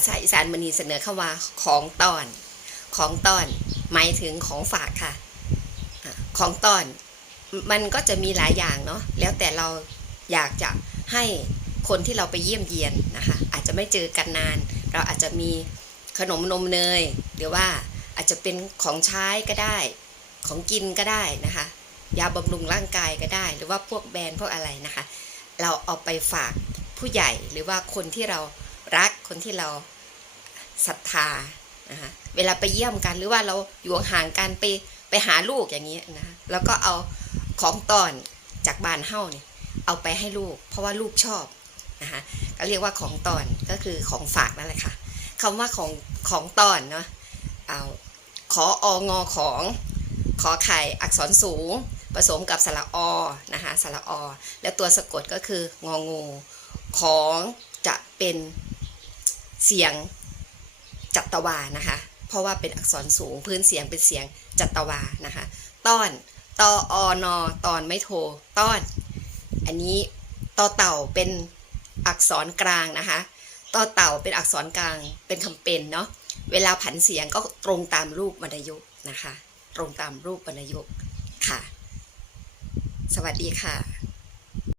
าษาอีสานมณีเสนอเข้าว่าของตอน ของตอน หมายถึงของฝากค่ะอะ ของตอน มันก็จะมีหลายอย่างเนาะ แล้วแต่เราอยากจะให้คนที่เราไปเยี่ยมเยียนนะคะ อาจจะไม่เจอกันนาน เราอาจจะมีขนมนมเนย หรือว่าอาจจะเป็นของใช้ก็ได้ ของกินก็ได้นะคะ ยาบำรุงร่างกายก็ได้ หรือว่าพวกแบรนด์พวกอะไรนะคะ เราเอาไปฝากผู้ใหญ่หรือว่าคนที่เรา รักคนที่เราศรัทธานะคะเวลาไปเยี่ยมกันหรือว่าเราอยู่ห่างกันไปไปหาลูกอย่างนี้นะะแล้วก็เอาของตอนจากบ้านเฮ้าเนี่ยเอาไปให้ลูก เพราะว่าลูกชอบนะคะก็เรียกว่าของตอนก็คือของฝากนั่นแหละค่ะคำว่าของของตอนเนาะเอาขอองอของขอไข่อักษรสูง ผสมกับสระอนะคะสระอ แล้วตัวสะกดก็คืององูของจะเป็น เสียงจัตวานะคะ เพราะว่าเป็นอักษรสูงพื้นเสียงเป็นเสียงจัตวานะคะต้อนตออนอตอนไม่โทต้อน อันนี้ตอเต่าเป็นอักษรกลางนะคะตอเต่าเป็นอักษรกลางเป็นคำเป็นเนาะเวลาผันเสียงก็ตรงตามรูปวรรณยุกต์นะคะ ตรงตามรูปวรรณยุกต์ค่ะ สวัสดีค่ะ